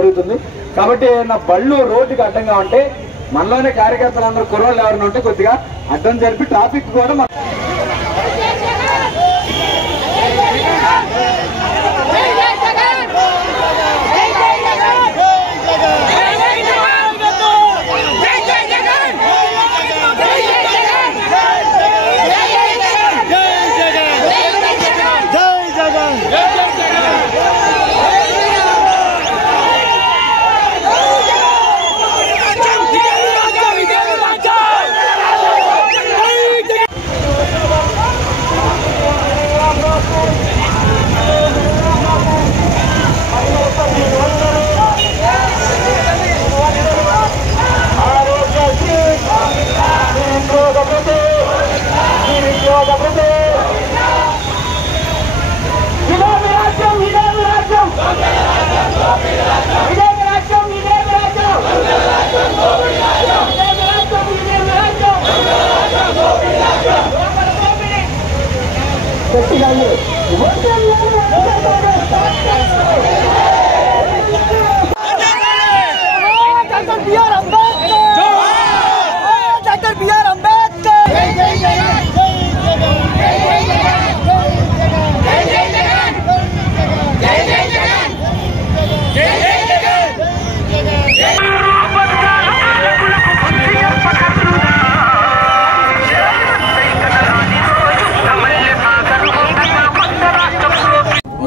జరుగుతుంది కాబట్టి నా బళ్ళు రోడ్డుకి అడ్డంగా ఉంటే మనలోనే కార్యకర్తలందరూ కుర్రోళ్ళు ఎవరైనా ఉంటే కొద్దిగా అడ్డం జరిపి ట్రాఫిక్ కూడా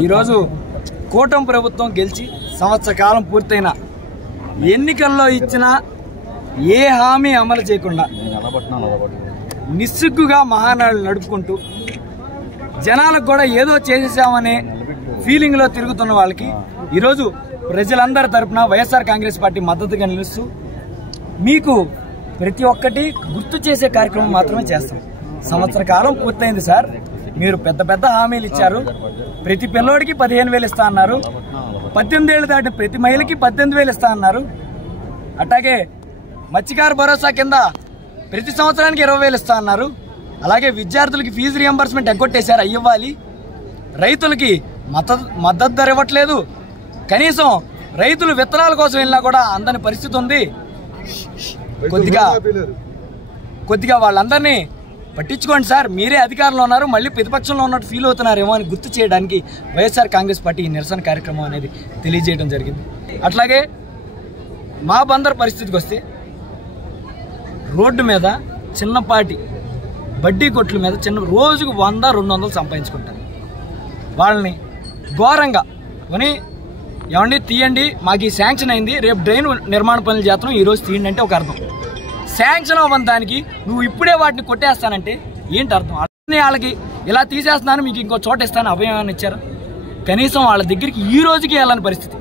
ఈరోజు కూటమి ప్రభుత్వం గెలిచి సంవత్సర కాలం పూర్తయిన ఎన్నికల్లో ఇచ్చిన ఏ హామీ అమలు చేయకుండా నిస్సిగ్గుగా మహానాడులు నడుపుకుంటూ జనాలకు కూడా ఏదో చేసేసామనే ఫీలింగ్లో తిరుగుతున్న వాళ్ళకి ఈరోజు ప్రజలందరి తరపున వైఎస్ఆర్ కాంగ్రెస్ పార్టీ మద్దతుగా నిలుస్తూ మీకు ప్రతి ఒక్కటి గుర్తు చేసే కార్యక్రమం మాత్రమే చేస్తాం. సంవత్సర కాలం పూర్తయింది సార్. మీరు పెద్ద పెద్ద హామీలు ఇచ్చారు. ప్రతి పిల్లోడికి 15,000 ఇస్తా అన్నారు. 18 ఏళ్ళు దాటిన ప్రతి మహిళకి 18,000 ఇస్తా అన్నారు. అట్లాగే మత్స్యకార భరోసా కింద ప్రతి సంవత్సరానికి 20,000 ఇస్తా అన్నారు. అలాగే విద్యార్థులకి ఫీజు రియంబర్స్మెంట్ ఎగ్గొట్టేశారు, అయ్యివ్వాలి. రైతులకి మద్దతు ధర ఇవ్వట్లేదు. కనీసం రైతులు విత్తనాల కోసం వెళ్ళినా కూడా అందని పరిస్థితి ఉంది. కొద్దిగా వాళ్ళందరినీ పట్టించుకోండి సార్. మీరే అధికారంలో ఉన్నారు, మళ్ళీ ప్రతిపక్షంలో ఉన్నట్టు ఫీల్ అవుతున్నారేమో అని గుర్తు చేయడానికి వైఎస్ఆర్ కాంగ్రెస్ పార్టీ నిరసన కార్యక్రమం అనేది తెలియజేయడం జరిగింది. అట్లాగే మా బందర్ పరిస్థితికి వస్తే రోడ్డు మీద చిన్నపాటి బడ్డీ కొట్ల మీద రోజుకు 100-200 సంపాదించుకుంటారు. వాళ్ళని ఘోరంగా కొని ఏమండి తీయండి, మాకు ఈ శాంక్షన్ అయింది, రేపు డ్రైన్ నిర్మాణ పనులు చేస్తున్నాం, ఈరోజు తీయండి అంటే ఒక అర్థం. శాంక్షన్ అవ్వని దానికి నువ్వు ఇప్పుడే వాటిని కొట్టేస్తానంటే ఏంటి అర్థం? వాళ్ళకి ఇలా తీసేస్తున్నాను, మీకు ఇంకో చోట ఇస్తాను అభయాన్ని ఇచ్చారు. కనీసం వాళ్ళ దగ్గరికి ఈ రోజుకి వెళ్ళని పరిస్థితి.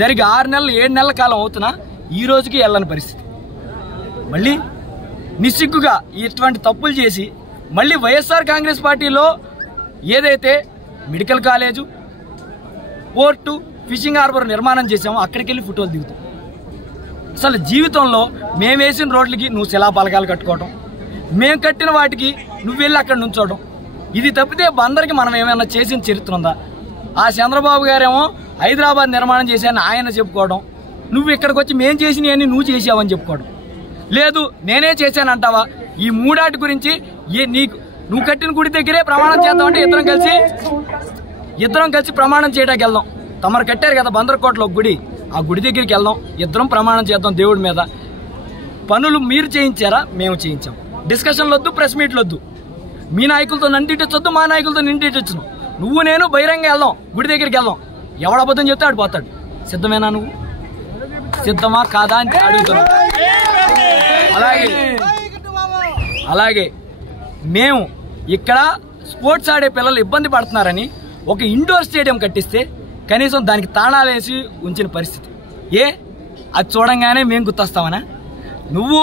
జరిగి 6 నెలలు 7 నెలల కాలం అవుతున్నా ఈ రోజుకి వెళ్ళని పరిస్థితి. మళ్ళీ నిస్సిగ్గుగా ఇటువంటి తప్పులు చేసి మళ్ళీ వైఎస్ఆర్ కాంగ్రెస్ పార్టీలో ఏదైతే medical college, port, fishing harbour నిర్మాణం చేసామో అక్కడికి వెళ్ళి ఫోటోలు దిగుతాం. అసలు జీవితంలో మేము వేసిన రోడ్లకి నువ్వు శిలాపలకాలు కట్టుకోవడం, మేము కట్టిన వాటికి నువ్వు వెళ్ళి అక్కడ నుంచోవడం, ఇది తప్పితే బందరికి మనం ఏమైనా చేసిన చరిత్ర ఉందా? ఆ చంద్రబాబు గారేమో హైదరాబాద్ నిర్మాణం చేశాను ఆయన చెప్పుకోవడం, నువ్వు ఇక్కడికి వచ్చి మేము చేసినవన్నీ నువ్వు చేసావని చెప్పుకోవడం. లేదు నేనే చేశానంటావా? ఈ మూడాటి గురించి నువ్వు కట్టిన గుడి దగ్గరే ప్రమాణం చేద్దామంటే ఇద్దరం కలిసి ప్రమాణం చేయడానికి వెళ్దాం. తమరు కట్టారు కదా బందరకోటలో గుడి, ఆ గుడి దగ్గరికి వెళ్దాం, ఇద్దరం ప్రమాణం చేద్దాం దేవుడి మీద. పనులు మీరు చేయించారా? మేము చేయించాం. డిస్కషన్లు వద్దు, ప్రెస్ మీట్లు వద్దు. మీ నాయకులతో నంటించొద్దు, మా నాయకులతో నింటించొచ్చు. నువ్వు నేను బహిరంగ వెళ్దాం, గుడి దగ్గరికి వెళ్దాం. ఎవడు అబద్ధం చెప్తే ఆడు పోతాడు. సిద్ధమేనా? నువ్వు సిద్ధమా కాదా అని అడుగుతున్నావు. అలాగే మేము ఇక్కడ స్పోర్ట్స్ ఆడే పిల్లలు ఇబ్బంది పడుతున్నారని ఒక ఇండోర్ స్టేడియం కట్టిస్తే కనీసం దానికి తాళాలేసి ఉంచిన పరిస్థితి. అది చూడంగానే మేము గుర్తొస్తామనా? నువ్వు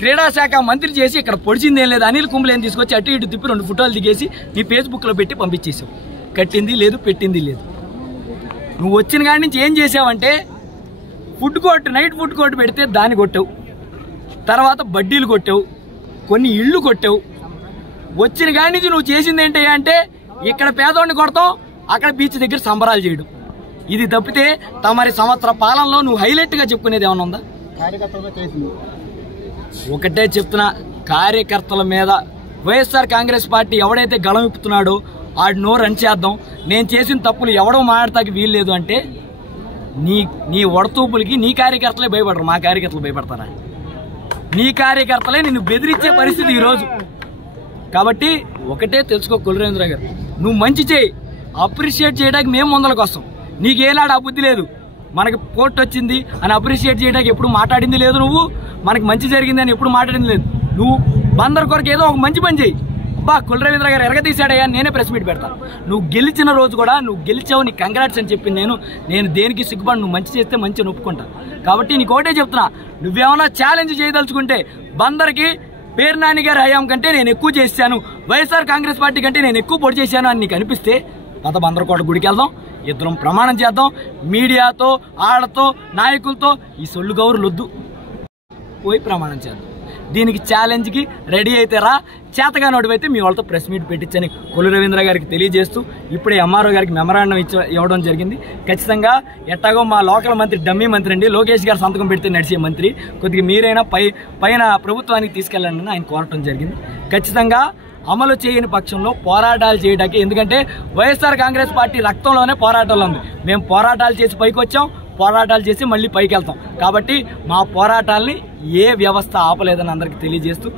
క్రీడాశాఖ మంత్రి చేసి ఇక్కడ పొడిచిందేం లేదు, అనిల్ కుంబ్లేని తీసుకొచ్చి అటు ఇటు తిప్పి 2 ఫోటోలు దిగేసి నీ ఫేస్బుక్లో పెట్టి పంపించేసావు. కట్టింది లేదు, పెట్టింది లేదు. నువ్వు వచ్చిన కాడి నుంచి ఏం చేసావంటే food court, night food court పెడితే దాన్ని కొట్టావు, తర్వాత బడ్డీలు కొట్టావు, కొన్ని ఇళ్ళు కొట్టావు. వచ్చిన కాడి నుంచి నువ్వు చేసింది ఏంటి అంటే ఇక్కడ పేదోడిని కొడతాం, అక్కడ బీచ్ దగ్గర సంబరాలు చేయడం. ఇది తప్పితే తమరి సంవత్సర పాలనలో నువ్వు హైలైట్గా చెప్పుకునేది ఏమన్నా ఉందా? ఒకటే చెప్తున్నా, కార్యకర్తల మీద వైఎస్ఆర్ కాంగ్రెస్ పార్టీ ఎవడైతే గళమిప్పుతున్నాడో ఆడు నోరు అణిచేద్దాం. నేను చేసిన తప్పులు ఎవడో మాట్లాడతాకి వీల్లేదు అంటే నీ వడతూపులకి నీ కార్యకర్తలే భయపడరు, మా కార్యకర్తలు భయపడతారా? నీ కార్యకర్తలే నిన్ను బెదిరించే పరిస్థితి ఈరోజు. కాబట్టి ఒకటే తెలుసుకో కులరేంద్ర గారు, నువ్వు మంచి చేయి, అప్రిషియేట్ చేయడానికి మేము ముందరకు వస్తాం. నీకేనాడు ఆ బుద్ధి లేదు. మనకి పోస్ట్ వచ్చింది అని అప్రిషియేట్ చేయడానికి ఎప్పుడు మాట్లాడింది లేదు. నువ్వు మనకి మంచి జరిగింది అని ఎప్పుడు మాట్లాడింది లేదు. నువ్వు బందర్ కొరకు ఏదో ఒక మంచి పని చేయి. బా కులరవీంద్ర గారు ఎరగతీశాడయ్యా, నేనే ప్రెస్ మీట్ పెడతాను. నువ్వు గెలిచిన రోజు కూడా నువ్వు గెలిచావు, నీ కంగ్రాట్స్ అని చెప్పింది నేను దేనికి సిగ్గుపడి, నువ్వు మంచి చేస్తే మంచిగా ఒప్పుకుంటా. కాబట్టి నీకు ఒకటే చెప్తున్నా, నువ్వేమన్నా ఛాలెంజ్ చేయదలుచుకుంటే బందర్కి పేరు నాని గారి హయాం కంటే నేను ఎక్కువ చేశాను, వైఎస్ఆర్ కాంగ్రెస్ పార్టీ కంటే నేను ఎక్కువ పొడి చేశాను అని నీకు అనిపిస్తే పద బందరకోట గుడికి వెళ్దాం, ఇద్దరం ప్రమాణం చేద్దాం. మీడియాతో ఆళ్లతో నాయకులతో ఈ సొల్లు గౌరులు వద్దు, పోయి ప్రమాణం చేద్దాం. దీనికి ఛాలెంజ్కి రెడీ అయితే రా, చేతగా నోటివైతే మీ వాళ్ళతో ప్రెస్ మీట్ పెట్టించని కులరవీంద్ర గారికి తెలియజేస్తూ ఇప్పుడే ఎంఆర్ఓ గారికి మెమరాండం ఇవ్వడం జరిగింది. ఖచ్చితంగా ఎట్టాగో మా లోకల్ మంత్రి డమ్మీ మంత్రి అండి, లోకేష్ గారు సంతకం పెడితే నడిచే మంత్రి, కొద్దిగా మీరైనా పైన ప్రభుత్వానికి తీసుకెళ్ళండి ఆయన కోరటం జరిగింది. ఖచ్చితంగా అమలు చేయని పక్షంలో పోరాటాలు చేయడానికి, ఎందుకంటే వైఎస్ఆర్ కాంగ్రెస్ పార్టీ రక్తంలోనే పోరాటాలు ఉంది. మేము పోరాటాలు చేసి పైకి వచ్చాం, పోరాటాలు చేసి మళ్ళీ పైకి వెళ్తాం. కాబట్టి మా పోరాటాల్ని ఏ వ్యవస్థ ఆపలేదని అందరికీ తెలియజేస్తూ